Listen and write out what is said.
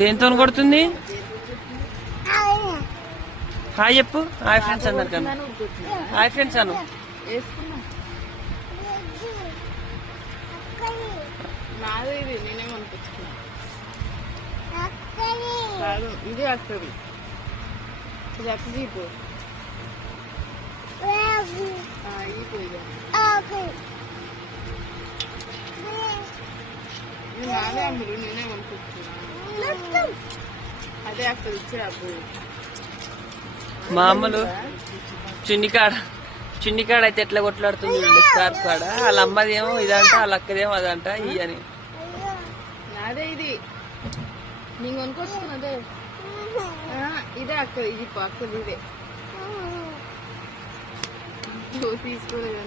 దేంతో కొడుతుంది? హాయ్ చెప్పు. హాయ్ ఫ్రెండ్స్ అందరు కన్నా. హాయ్ ఫ్రెండ్స్ అను. ఇది అక్కడి ఇది అక్కడి ఇప్పుడు నాదే అమ్ముడు నేనే కొనుక్కొచ్చుకున్నా. అదే అక్కడ ఇచ్చే అప్పుడు మామూలు చున్నికాడ అయితే ఎట్లా కొట్లాడుతుంది స్కార్ఫ్ కాడ. వాళ్ళ అమ్మదేమో ఇదంట, వాళ్ళ అక్కదేమో అదంట. ఇయని నాదే ఇది నేను కొనుక్కొచ్చుకున్నదే. ఇదే అక్క ఇది అక్కది ఇదే తీసుకోలేదు.